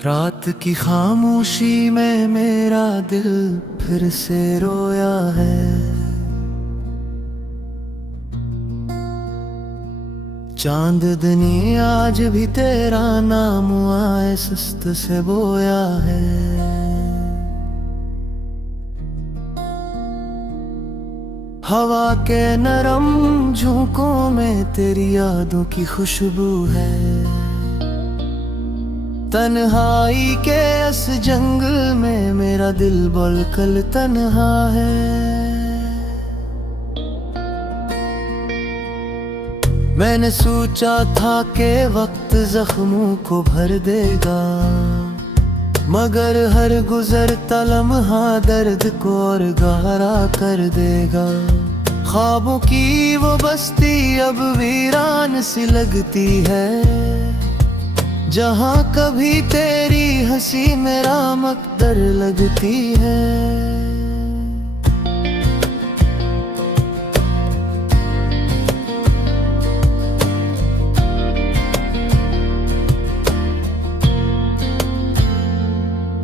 रात की खामोशी में मेरा दिल फिर से रोया है। चांदनी आज भी तेरा नाम आए सुस्त से बोया है। हवा के नरम झोंकों में तेरी यादों की खुशबू है। तन्हाई के इस जंगल में मेरा दिल बिल्कुल तन्हा है। मैंने सोचा था कि वक्त जख्मों को भर देगा, मगर हर गुजरता लम्हा दर्द को और गहरा कर देगा। ख्वाबों की वो बस्ती अब वीरान सी लगती है, जहाँ कभी तेरी हंसी मेरा मकदर लगती है।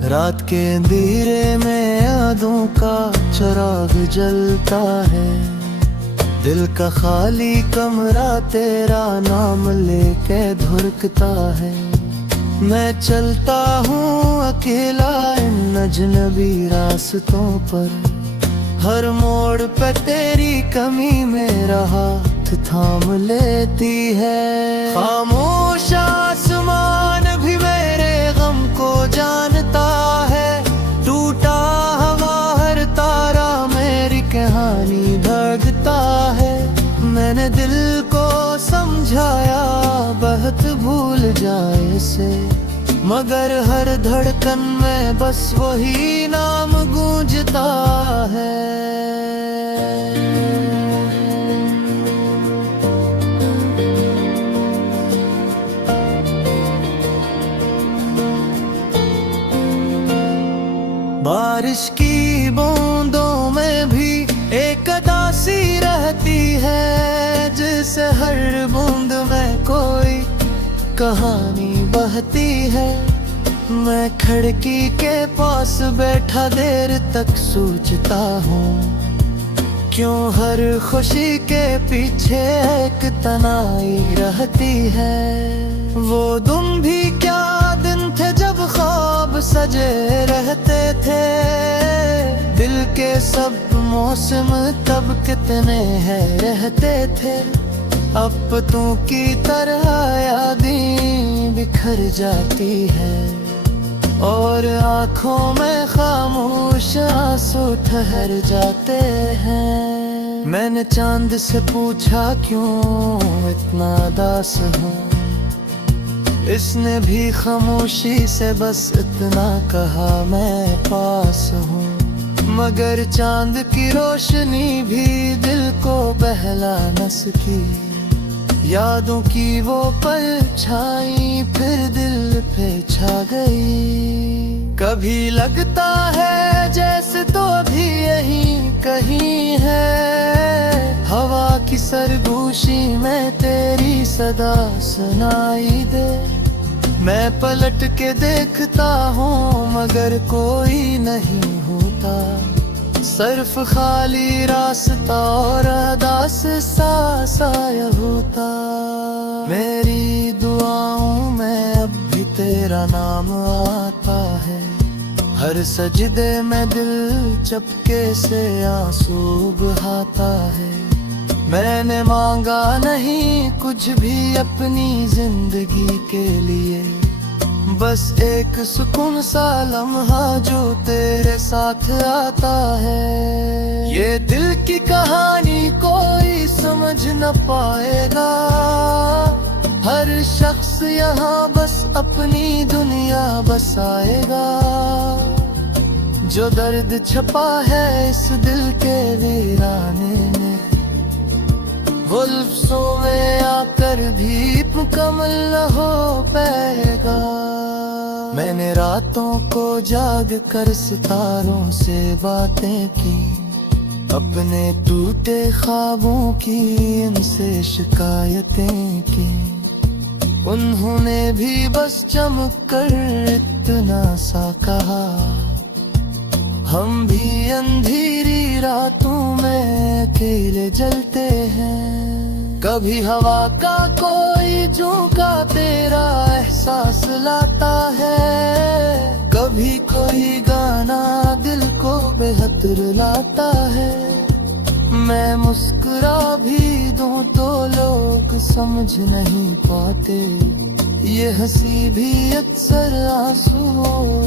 रात के अंधेरे में यादों का चिराग जलता है। दिल का खाली कमरा तेरा नाम लेके धुरकता है। मैं चलता हूँ अकेला इन अजनबी रास्तों पर, हर मोड़ पे तेरी कमी मेरा हाथ थाम लेती है। खामोश आसमान भी मेरे गम को जानता है, टूटा हवा हर तारा मेरी कहानी धड़कता है। मैंने दिल को समझाया बहुत भूल जाए से, मगर हर धड़कन में बस वही नाम गूंजता है। बारिश की बूंदों में भी एक अदासी रहती है, जिसे हर बूंद में कोई कहानी बहती है। मैं खिड़की के पास बैठा देर तक सोचता हूँ, क्यों हर खुशी के पीछे एक तनाई रहती है। वो तुम भी क्या दिन थे जब ख्वाब सजे रहते थे, दिल के सब मौसम तब कितने हैं रहते थे। अब तू की तरह यादें बिखर जाती है, और आँखों में खामोश आंसू ठहर जाते हैं। मैंने चांद से पूछा क्यों इतना उदास हूँ, इसने भी खामोशी से बस इतना कहा मैं पास हूँ। मगर चांद की रोशनी भी दिल को बहला न सकी, यादों की वो परछाई फिर दिल पे छा गई। कभी लगता है जैसे तो अभी यहीं कहीं है, हवा की सरगोशी में तेरी सदा सुनाई दे। मैं पलट के देखता हूँ मगर कोई नहीं होता, सिर्फ खाली रास्ता और अदास सा साया होता। मेरी दुआओं में अब भी तेरा नाम आता है, हर सजदे में दिल चपके से आंसू बहाता है। मैंने मांगा नहीं कुछ भी अपनी जिंदगी के लिए, बस एक सुकून सा लम्हा जो तेरे साथ आता है। ये दिल की कहानी कोई समझ न पाएगा, हर शख्स यहाँ बस अपनी दुनिया बसाएगा। जो दर्द छपा है इस दिल के वीराने में, वो लफ्ज़ों में आकर भी मुकम्मल न हो पाएगा। मैंने रातों को जाग कर सितारों से बातें की, अपने टूटे ख्वाबों की इनसे शिकायतें की। उन्होंने भी बस चमक कर इतना सा कहा, हम भी अंधेरी रातों में अकेले जलते हैं। कभी हवा का कोई झोंका तेरा एहसास लाता है, कभी कोई गाना दिल को बेहद रुलाता है। मैं मुस्कुरा भी दूं तो लोग समझ नहीं पाते, ये हंसी भी अक्सर आंसू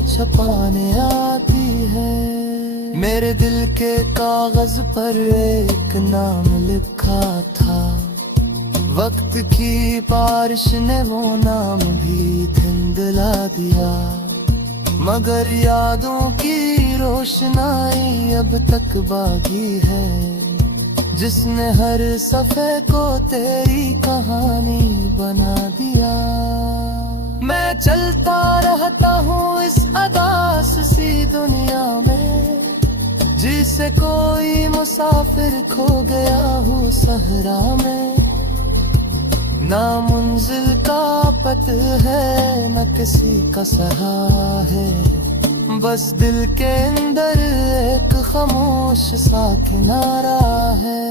छपाने आती है। मेरे दिल के कागज पर एक नाम लिखा था, वक्त की बारिश ने वो नाम भी धुंधला दिया। मगर यादों की रोशनाई अब तक बाकी है, जिसने हर सफ़े को तेरी कहानी बना दिया। मैं चलता रहता हूँ इस अदास सी दुनिया में, जिसे कोई मुसाफिर खो गया हूँ सहरा में। ना मंजिल का पता है न किसी का सहा है, बस दिल के अंदर एक खामोश सा किनारा है।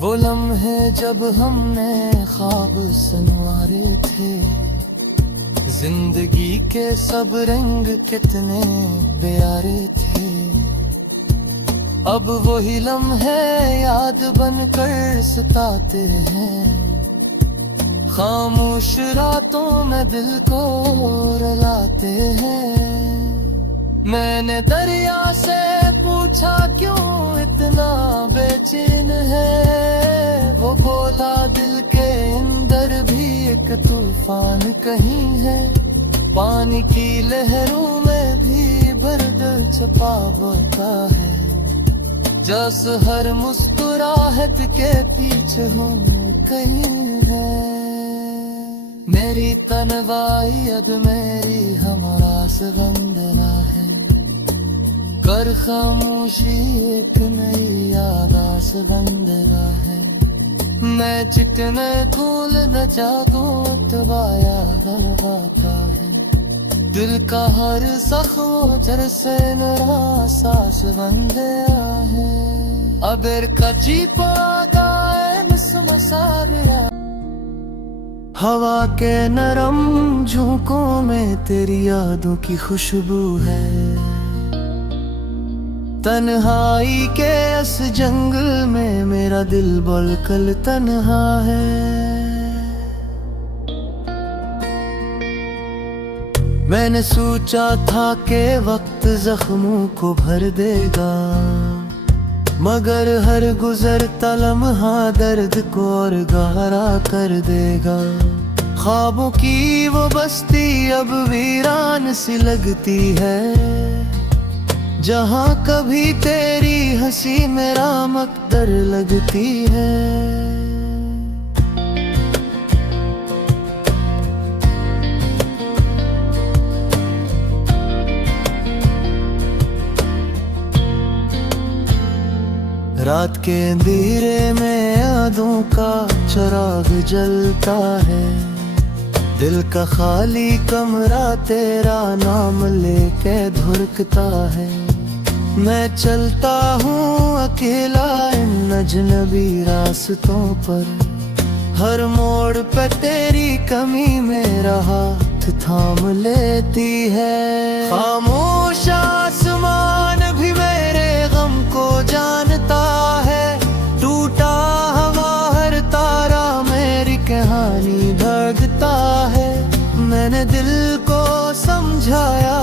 वो लम्हे जब हमने ख्वाब संवारे थे, जिंदगी के सब रंग कितने प्यारे थे। अब वही लम्हे याद बनकर सताते हैं, खामोश रातों में दिल को रुलाते हैं। मैंने दरिया से पूछा क्यों इतना बेचैन है, वो बोला दिल के अंदर भी एक तूफान कहीं है। पानी की लहरों में भी दर्द छुपा होता है, जस हर मुस्कुराहट के पीछे हो कहीं है। मेरी तन्हाई अब मेरी हमारा वंदना है, कर खामोशी एक नई यादास वंदना है। मैं चिकने फूल न जागो तबाया दरवाता है, दिल का हर सखो जर से मेरा सास बन गया है। अबेर का चीपा गाए नसमसाविया, हवा के नरम झोंकों में तेरी यादों की खुशबू है। तन्हाई के इस जंगल में मेरा दिल बिल्कुल तन्हा है। मैंने सोचा था कि वक्त जख्मों को भर देगा, मगर हर गुजरता लम्हा दर्द को और गहरा कर देगा। ख्वाबों की वो बस्ती अब वीरान सी लगती है, जहाँ कभी तेरी हंसी मेरा मकदर लगती है। रात के अंधेरे में यादों का चिराग जलता है, दिल का खाली कमरा तेरा नाम लेके धुरकता है। मैं चलता हूँ अकेला इन अजनबी रास्तों पर, हर मोड़ पे तेरी कमी मेरा हाथ थाम लेती है। खामोश आसमान भी मेरे गम को जानता है, टूटा हवा हर तारा मेरी कहानी धड़कता है। मैंने दिल को समझाया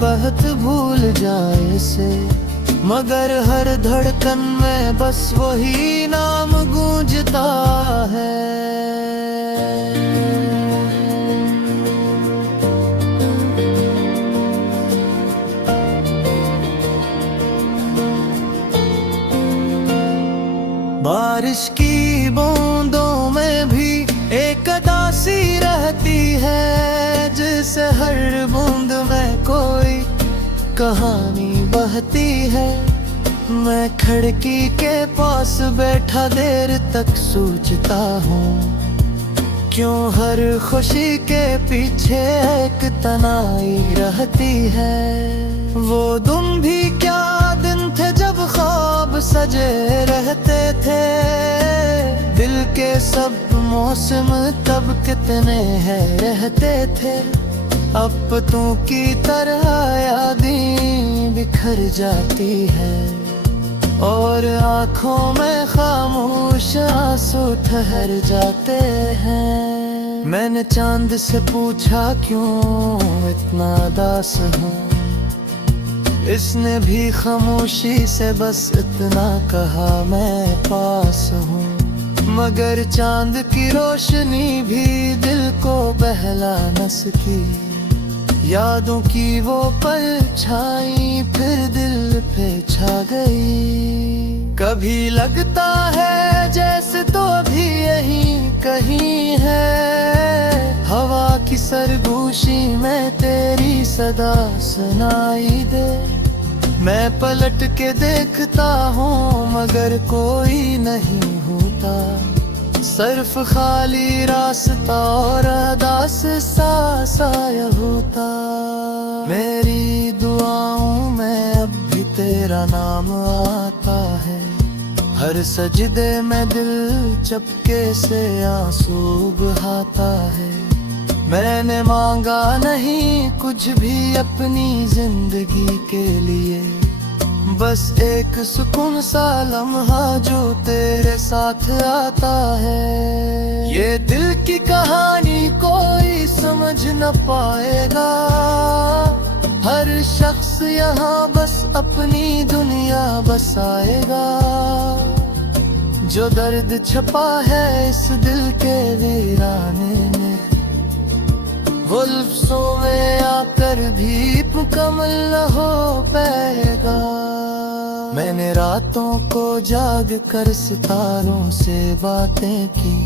बहुत भूल जाए से, मगर हर धड़कन में बस वही नाम गूंजता है। बारिश की बूंदों में भी एक अदासी रहती है, जिसे हर बूंद कहानी बहती है। मैं खिड़की के पास बैठा देर तक सोचता हूँ, क्यों हर खुशी के पीछे एक तनाई रहती है। वो दिन भी क्या दिन थे जब ख्वाब सजे रहते थे। दिल के सब मौसम तब कितने हैं रहते थे। अब पतों की तरह यादें बिखर जाती है और आँखों में खामोश आंसू ठहर जाते हैं। मैंने चांद से पूछा क्यों इतना उदास हूँ। इसने भी खामोशी से बस इतना कहा, मैं पास हूँ। मगर चांद की रोशनी भी दिल को बहला न सकी। यादों की वो परछाई फिर दिल पे छा गई। कभी लगता है जैसे तो अभी यहीं कहीं है। हवा की सरगोशी में तेरी सदा सुनाई दे। मैं पलट के देखता हूँ मगर कोई नहीं होता। सिर्फ खाली रास्ता और अदास सा साया होता। मेरी दुआओं में अब भी तेरा नाम आता है। हर सजदे में दिल चपके से आंसू बहाता है। मैंने मांगा नहीं कुछ भी अपनी जिंदगी के लिए, बस एक सुकून सा लम्हा जो तेरे साथ आता है। ये दिल की कहानी कोई समझ न पाएगा। हर शख्स यहाँ बस अपनी दुनिया बसाएगा। जो दर्द छपा है इस दिल के वीराने में, वो लफ्ज़ों में आकर भी मुकम्मल न हो पाएगा। मैंने रातों को जाग कर सितारों से बातें की।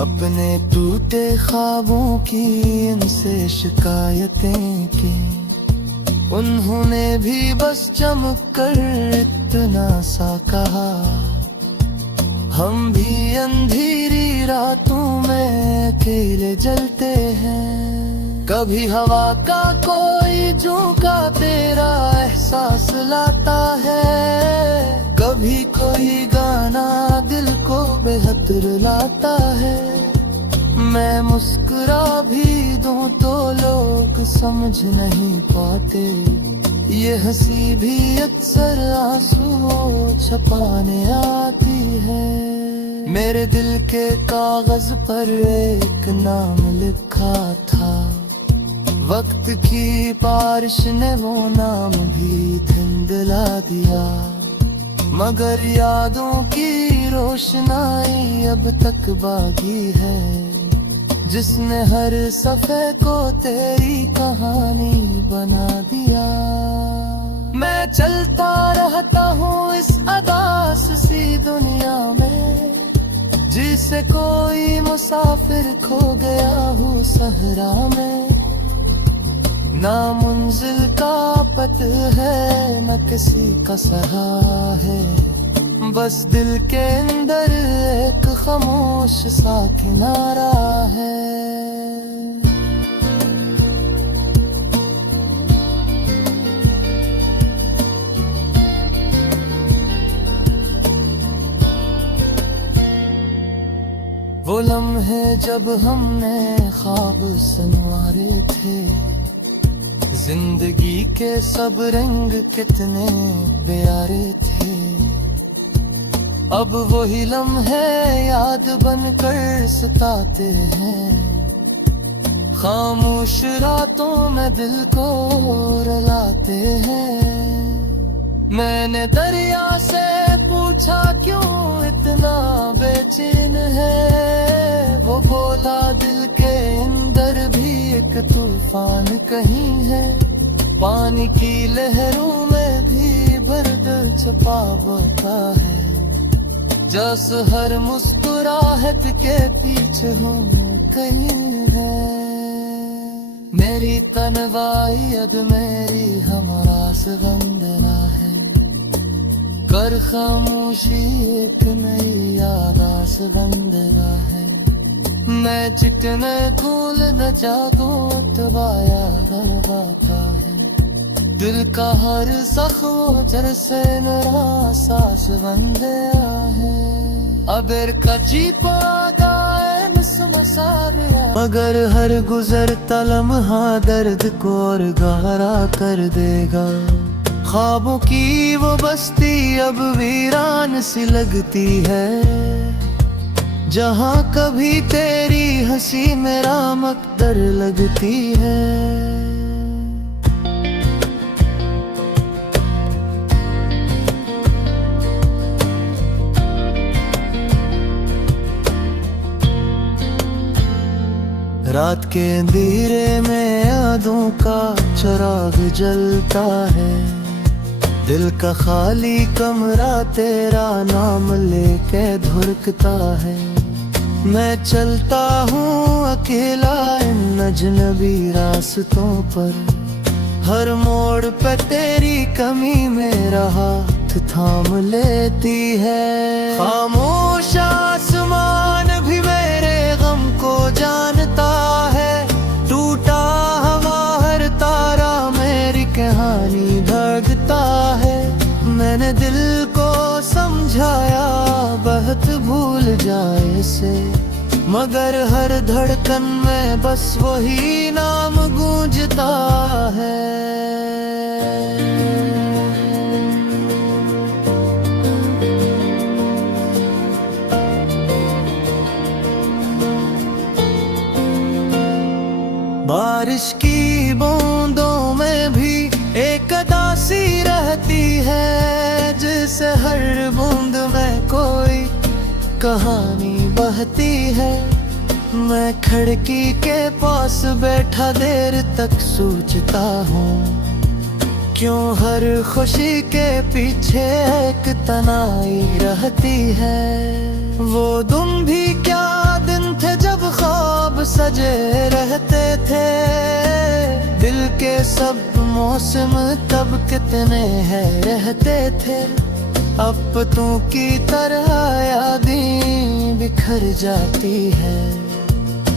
अपने टूटे ख्वाबों की इनसे शिकायतें की। उन्होंने भी बस चमक कर इतना सा कहा, हम भी अंधेरी रातों में अकेले जलते हैं। कभी हवा का कोई झोंका तेरा एहसास लाता है। कभी कोई गाना दिल को बेहद रुलाता है। मैं मुस्कुरा भी दूं तो लोग समझ नहीं पाते। ये हंसी भी अक्सर आंसू छपाने आती है। मेरे दिल के कागज पर एक नाम लिखा था। वक्त की बारिश ने वो नाम भी धुंधला दिया। मगर यादों की रोशनाई अब तक बाकी है, जिसने हर सफ़े को तेरी कहानी बना दिया। मैं चलता रहता हूँ इस अदास सी दुनिया में, जिसे कोई मुसाफिर खो गया हूँ सहरा में। ना मंजिल का पता है न किसी का सहारा है, बस दिल के अंदर एक खामोश सा किनारा है। वो लम्हे जब हमने ख्वाब संवारे थे, जिंदगी के सब रंग कितने प्यारे थे। अब वही लम्हे याद बनकर सताते हैं। खामोश रातों में दिल को रुलाते हैं। मैंने दरिया से पूछा क्यों इतना बेचैन है। वो बोला दिल के अंदर भी एक तूफान कहीं है। पानी की लहरों में भी दर्द छुपा होता है। जस हर मुस्कुराहट के पीछे हूँ कहीं है। मेरी तन्वाई अब मेरी हमास वंदना है, कर खामोशी एक नई आगास वंदना है। मैं चिकने फूल न जागो तबाया गरबा का है, दिल का हर सखो जैसे मेरा सास वंदया है। अबेर कची पागा मगर हर गुजरता लम्हा दर्द को और गहरा कर देगा। ख्वाबों की वो बस्ती अब वीरान सी लगती है, जहाँ कभी तेरी हंसी मेरा मकदर लगती है। रात के अंधेरे में यादों का चिराग जलता है, दिल का खाली कमरा तेरा नाम लेके धुरकता है। मैं चलता हूँ अकेला इन अजनबी रास्तों पर, हर मोड़ पे तेरी कमी मेरा हाथ थाम लेती है। खामोश आसमान भी मेरे गम को जानता है, टूटा हवा हर तारा मेरी कहानी धड़कता है। मैंने दिल को समझाया बहुत भूल जाए से, मगर हर धड़कन में बस वही नाम गूंजता है। बारिश की बूंदों में भी एक अदासी रहती है, जिसे हर बूंद में कोई कहानी बहती है। मैं खिड़की के पास बैठा देर तक सोचता हूँ, क्यों हर खुशी के पीछे एक तनाई रहती है। वो दिन भी क्या दिन थे जब ख्वाब सजे रहते थे, दिल के सब मौसम तब कितने हैं रहते थे। अब पतों की तरह यादें बिखर जाती है,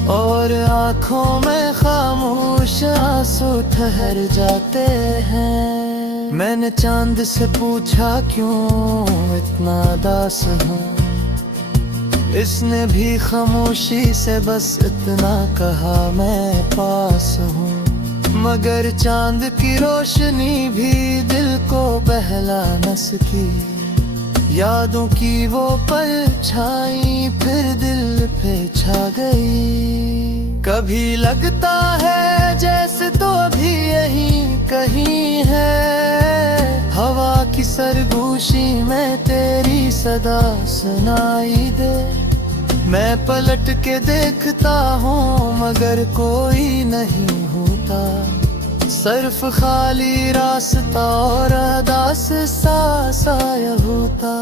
और आँखों में खामोश आंसू ठहर जाते हैं। मैंने चांद से पूछा क्यों इतना उदास हूँ, इसने भी खामोशी से बस इतना कहा मैं पास हूँ। मगर चांद की रोशनी भी दिल को बहला न सकी, यादों की वो परछाई फिर दिल पे छा गई। कभी लगता है जैसे तो अभी यहीं कहीं है, हवा की सरगोशी में तेरी सदा सुनाई दे। मैं पलट के देखता हूँ मगर कोई नहीं होता, सिर्फ खाली रास्ता और अदास सा साया होता।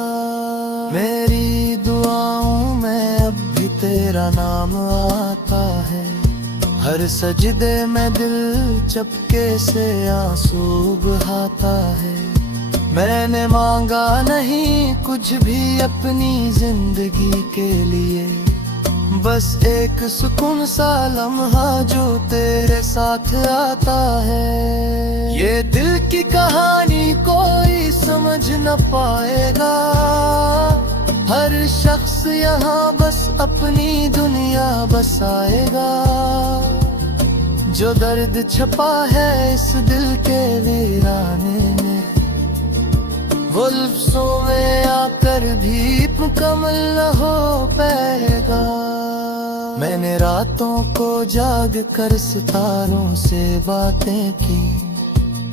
मेरी दुआओं में अब भी तेरा नाम आता है, हर सजदे में दिल चपके से आंसू बहाता है। मैंने मांगा नहीं कुछ भी अपनी जिंदगी के लिए, बस एक सुकून सा लम्हा जो तेरे साथ आता है। ये दिल की कहानी कोई समझ न पाएगा, हर शख्स यहाँ बस अपनी दुनिया बसाएगा। जो दर्द छपा है इस दिल के वीराने में, वो लफ्ज़ों में आकर भी मुकम्मल न हो पाएगा। मैंने रातों को जाग कर सितारों से बातें की,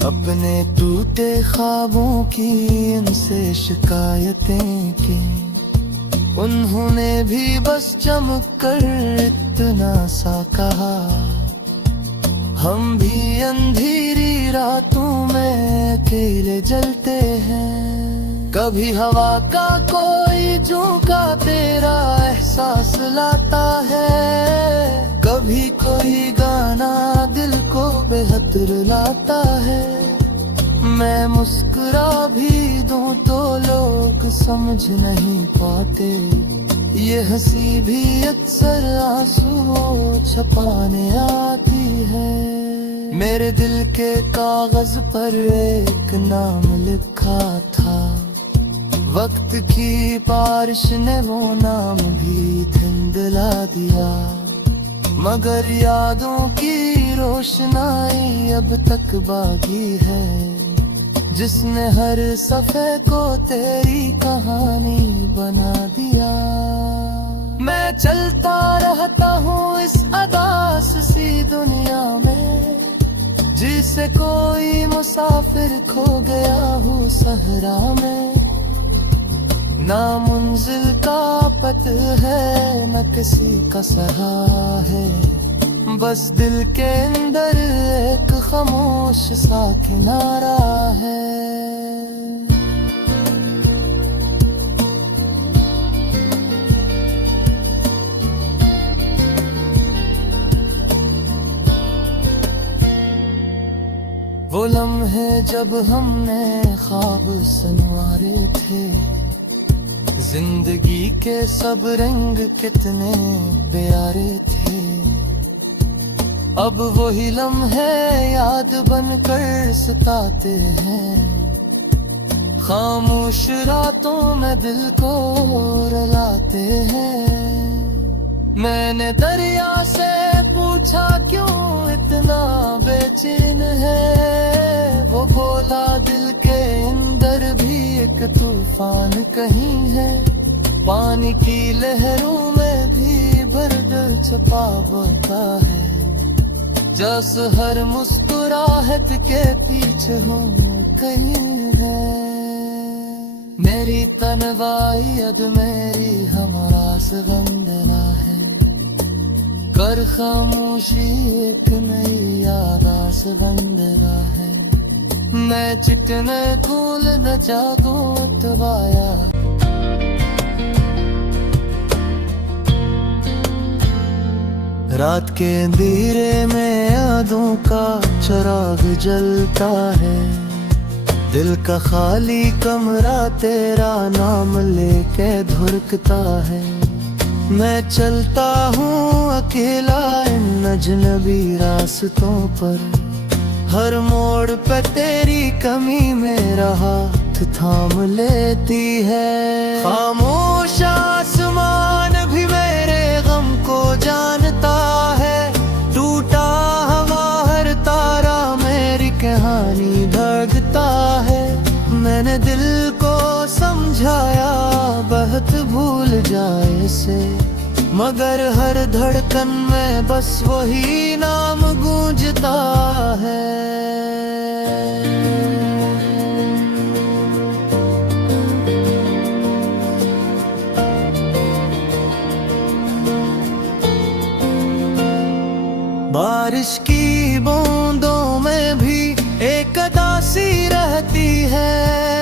अपने टूटे ख्वाबों की इनसे शिकायतें की। उन्होंने भी बस चमक कर इतना सा कहा, हम भी अंधेरी रातों में अकेले जलते हैं। कभी हवा का कोई झोंका तेरा एहसास लाता है, कभी कोई गाना दिल को बेहद रुलाता है, मैं मुस्कुरा भी दूं तो लोग समझ नहीं पाते, ये हंसी भी अक्सर आंसू छपाने आती है। मेरे दिल के कागज पर एक नाम लिखा था, वक्त की बारिश ने वो नाम भी धुंधला दिया, मगर यादों की रोशनाई अब तक बाकी है, जिसने हर सफ़े को तेरी कहानी बना दिया। मैं चलता रहता हूँ इस अदास सी दुनिया में, जिसे कोई मुसाफिर खो गया हूँ सहरा में, ना मंजिल का पता है न किसी का सहारा है, बस दिल के अंदर एक खामोश सा किनारा है। वो लम्हे जब हमने ख्वाब संवारे थे, जिंदगी के सब रंग कितने प्यारे थे, अब वही लम्हे याद बनकर सताते हैं, खामोश रातों में दिल को रुलाते हैं। मैंने दरिया से पूछा क्यों इतना बेचैन है, वो बोला दिल के अंदर भी एक तूफान कहीं है, पानी की लहरों में भी दर्द छुपा होता है, जस हर मुस्कुराहट के पीछे हो कहीं है। मेरी तन्वाई अब मेरी हमारा से वंदना है, कर खामोशी एक नई यादा से वंदना है, मैं चितने भूल न जागो तवाया। रात के अंधेरे में यादों का चिराग जलता है, दिल का खाली कमरा तेरा नाम लेके धुरकता है, मैं चलता हूँ अकेला इन अजनबी रास्तों पर, हर मोड़ पे तेरी कमी मेरा हाथ थाम लेती है, खामोश आसमान भी मेरे गम को जानता है, टूटा हवा हर तारा मेरी कहानी धड़कता है, मैंने दिल को समझाया बहुत भूल जाए से, मगर हर धड़कन में बस वही नाम गूंजता है। बारिश की बूंदों में भी एक अदासी रहती है,